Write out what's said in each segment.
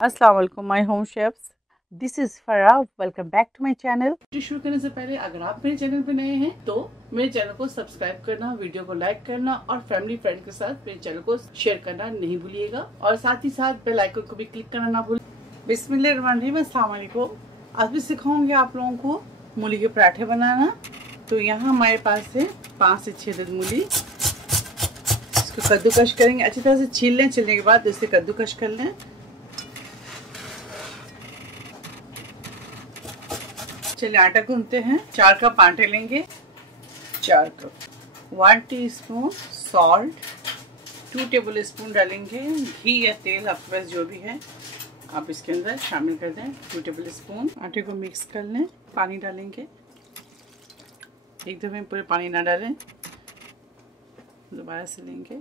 अस्सलाम वालेकुम my home chefs, this is Farah. Welcome back to my channel. शुरू करने से पहले अगर आप मेरे चैनल पे नए हैं तो मेरे चैनल को सब्सक्राइब करना, वीडियो को लाइक करना और फैमिली फ्रेंड के साथ मेरे चैनल को शेयर करना नहीं भूलिएगा और साथ ही साथ बेल आइकन को भी क्लिक करना ना भूलिए। बिस्मिल्लाहिर्रहमानिर्रहीम, अस्सलाम वालेकुम। आज भी सिखाऊंगी आप लोगों को मूली के पराठे बनाना। तो यहाँ हमारे पास है 5 से 6 अदद मूली। इसको कद्दूकश करेंगे, अच्छी तरह से छील लें। छीलने के बाद इसे कद्दूकश कर लें। चलिए आटा गूंथते हैं। 4 कप आटे लेंगे। 4 cup 1 teaspoon salt, 2 table spoon डालेंगे घी या तेल, आपके पास जो भी है आप इसके अंदर शामिल कर दें। 2 टेबल स्पून आटे को मिक्स कर लें। पानी डालेंगे, एकदम पूरे पानी ना डालें, दोबारा से लेंगे।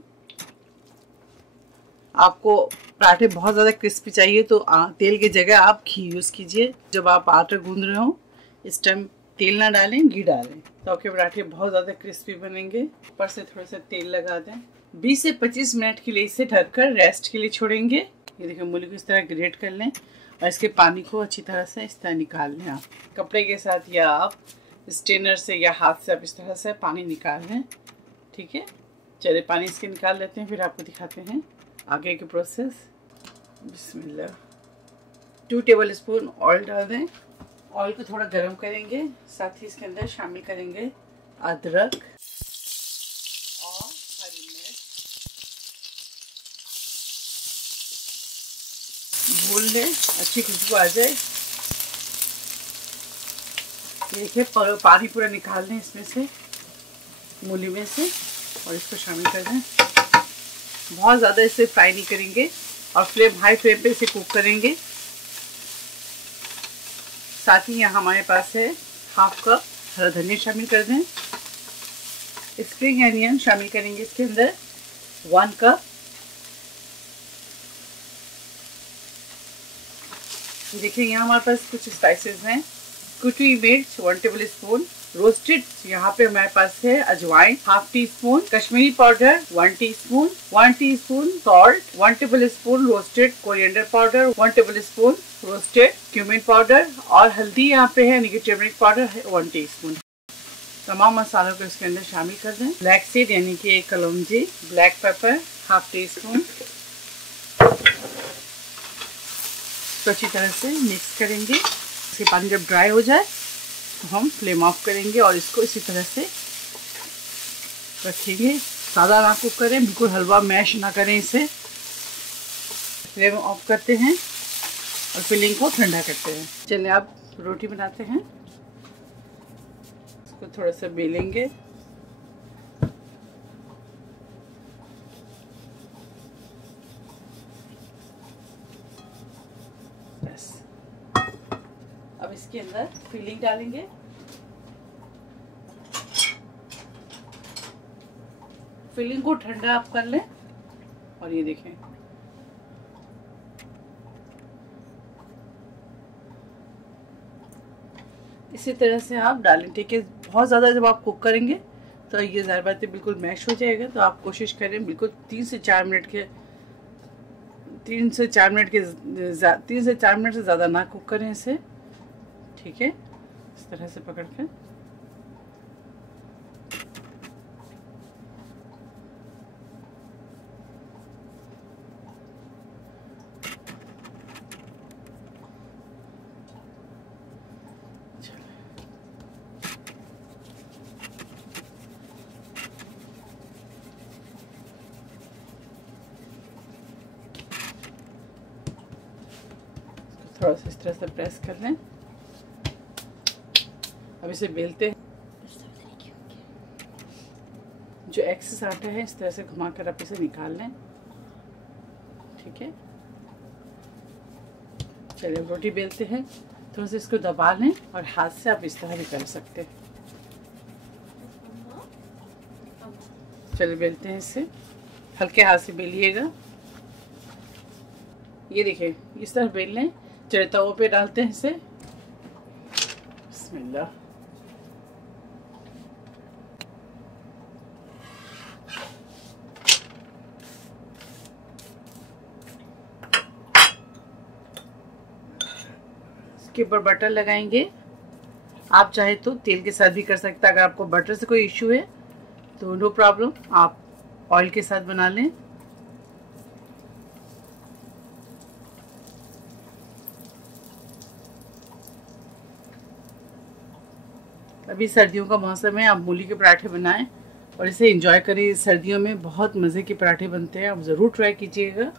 आपको पराठे बहुत ज़्यादा क्रिस्पी चाहिए तो तेल की जगह आप घी यूज़ कीजिए। जब आप आटा गूंद रहे हो इस टाइम तेल ना डालें, घी डालें, तो आपके पराठे बहुत ज़्यादा क्रिस्पी बनेंगे। ऊपर से थोड़ा सा तेल लगा दें। 20 से 25 मिनट के लिए इसे ढककर रेस्ट के लिए छोड़ेंगे। ये देखिए मूली को इस तरह ग्रेट कर लें और इसके पानी को अच्छी तरह से इस तरह निकाल लें। आप कपड़े के साथ या आप स्ट्रेनर से या हाथ से आप इस तरह से पानी निकाल लें। ठीक है, चलिए पानी इसके निकाल लेते हैं, फिर आपको दिखाते हैं आगे की प्रोसेस। बिस्मिल्लाह। 2 टेबल स्पून ऑयल डाल दें। ऑयल को थोड़ा गर्म करेंगे, साथ ही इसके अंदर शामिल करेंगे अदरक और हरी मिर्च। भून लें, अच्छी खुशबू आ जाए। देखिए पानी पूरा निकाल दें इसमें से, मूली में से, और इसको शामिल कर दें। बहुत ज़्यादा इसे फ्राई नहीं करेंगे और हाई फ्लेम पे इसे कुक करेंगे। साथ ही यहाँ हमारे पास है 1/2 कप हरा धनिया शामिल कर दें। स्प्रिंग अनियन शामिल करेंगे इसके अंदर 1 कप। देखिए यहाँ हमारे पास कुछ स्पाइसेस हैं। कुटी मिर्च 1 टेबल स्पून, रोस्टेड यहाँ पे हमारे पास है अजवाइन 1/2 teaspoon, Kashmiri powder 1 teaspoon, 1 teaspoon salt, 1 table spoon roasted coriander powder, 1 table spoon roasted cumin powder और हल्दी यहाँ पे है यानी टर्मरिक पाउडर 1 टीस्पून। तमाम मसालों को इसके अंदर शामिल कर दें। ब्लैक सीड यानी कि कलौंजी, ब्लैक पेपर 1/2 टीस्पून। तो अच्छी तरह से मिक्स करेंगे। इसके पानी जब ड्राई हो जाए तो हम फ्लेम ऑफ करेंगे और इसको इसी तरह से रखेंगे। ज़्यादा ना कुक करें, बिल्कुल हलवा मैश ना करें इसे। फ्लेम ऑफ करते हैं और फिलिंग को ठंडा करते हैं। चलिए आप रोटी बनाते हैं। इसको थोड़ा सा बेलेंगे। बस अब इसके अंदर फिलिंग डालेंगे। फिलिंग को ठंडा आप कर लें और ये देखें इसी तरह से आप डालें। ठीक है, बहुत ज़्यादा जब आप कुक करेंगे तो ये ज़ाहिर बात है बिल्कुल मैश हो जाएगा। तो आप कोशिश करें बिल्कुल 3 से 4 मिनट से ज़्यादा ना कुक करें इसे। ठीक है, इस तरह से पकड़ के थोड़ा सा इस तरह से प्रेस कर लें। अब इसे बेलते हैं। जो एक्सेस आटा है इस तरह से घुमाकर आप इसे निकाल लें। ठीक है, चलिए रोटी बेलते हैं। थोड़ा सा इसको दबा लें और हाथ से आप इस तरह भी कर सकते हैं। चलिए बेलते हैं इसे, हल्के हाथ से बेलिएगा। ये देखिए इस तरह बेल लें। चलिए तवों पे डालते हैं इसे। बिस्मिल्लाह। के ऊपर बटर लगाएंगे। आप चाहे तो तेल के साथ भी कर सकते हैं। अगर आपको बटर से कोई इश्यू है तो नो प्रॉब्लम, आप ऑयल के साथ बना लें। अभी सर्दियों का मौसम है, आप मूली के पराठे बनाएं और इसे एंजॉय करें। सर्दियों में बहुत मज़े के पराठे बनते हैं, आप ज़रूर ट्राई कीजिएगा।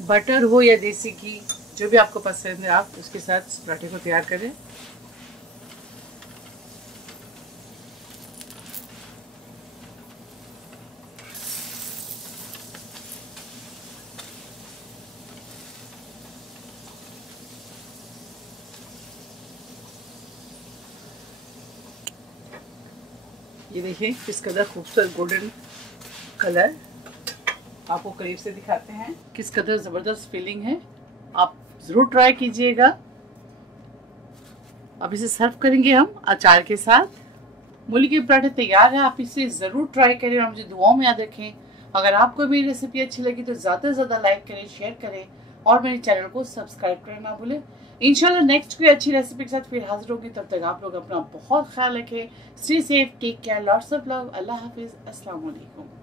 बटर हो या देसी घी, जो भी आपको पसंद है आप उसके साथ पराठे को तैयार करें। ये देखिए किस कदर खूबसूरत गोल्डन कलर, आपको करीब से दिखाते हैं किस कदर ज़बरदस्त फीलिंग है। आप ज़रूर ट्राई कीजिएगा। अब इसे सर्व करेंगे हम अचार के साथ। मूली के पराठे तैयार है, आप इसे ज़रूर ट्राई करें और मुझे दुआओं में याद रखें। अगर आपको मेरी रेसिपी अच्छी लगी तो ज़्यादा से ज़्यादा लाइक करें, शेयर करें और मेरे चैनल को सब्सक्राइब करना ना भूलें। इंशाल्लाह नेक्स्ट कोई अच्छी रेसिपी के साथ फिर हाजिर होगी। तब तक आप लोग अपना बहुत ख्याल रखें। Stay safe, take care, lots of love. अल्लाह हाफिज़, अस्सलाम वालेकुम।